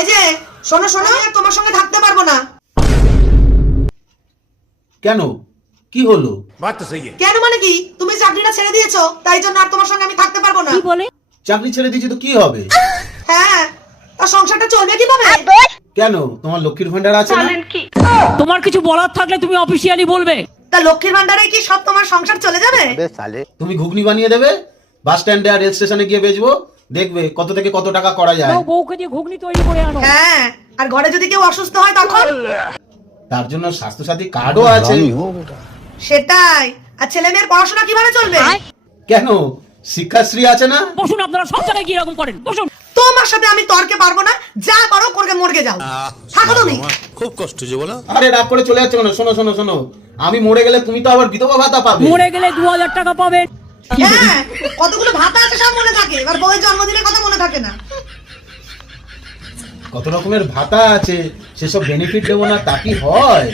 এই যে শোনো শোনো, তোমার সঙ্গে থাকতে পারবো না। কেন, কি হলো? কেন মানে কি, তুমি চাকরিটা ছেড়ে দিয়েছো, তাই জন্য আর তোমার সঙ্গে আমি থাকতে পারবো না। কি বলে? চাকরি ছেড়ে দিয়েছি তো কি হবে? হ্যাঁ, তা সংসারটা চলবে কিভাবে? কেন, তোমার লক্ষ্মীর ভান্ডার আছে না? তোমার কিছু বলার থাকলে তুমি অফিসিয়ালি বলবে। তা লক্ষ্মীর ভান্ডারে কি সব তোমার সংসার চলে যাবে? তুমি ঘুগনি বানিয়ে দেবে, বাস স্ট্যান্ডে আর রেল স্টেশনে গিয়ে বেচবো, দেখবে কত থেকে কত টাকা করা যায়। নাও, বউকে দিয়ে ঘুগনি তৈরি করে আনো। হ্যাঁ, আর ঘরে যদি কেউ অসুস্থ হয় তখন? তার জন্য স্বাস্থ্যসাথী কার্ডও আছে। সেটাই। আর ছেলে মেয়ের পড়াশোনা কিভাবে চলবে? কেন, শিক্ষাশ্রী আছে না? বসুন, আপনারা সব জায়গায় কি এরকম করেন? বসুন। তোমার সাথে আমি তর্কে পারবো না, যা পারো করে মরগে যাও। থাকো তুমি। খুব কষ্ট যে বলো। আরে রাগ করে চলে যাচ্ছে কেন? শোনো শোনো শোনো, আমি মরে গেলে তুমি তো আবার বিধবা ভাতা পাবে। মরে গেলে 2000 টাকা পাবেন। হ্যাঁ, কতগুলো ভাতা আছে সব মনে থাকে, এবার বউয়ের জন্মদিনের কথা মনে থাকে না। কত রকমের ভাতা আছে, সেসব বেনিফিট দেবো না তা কি হয়?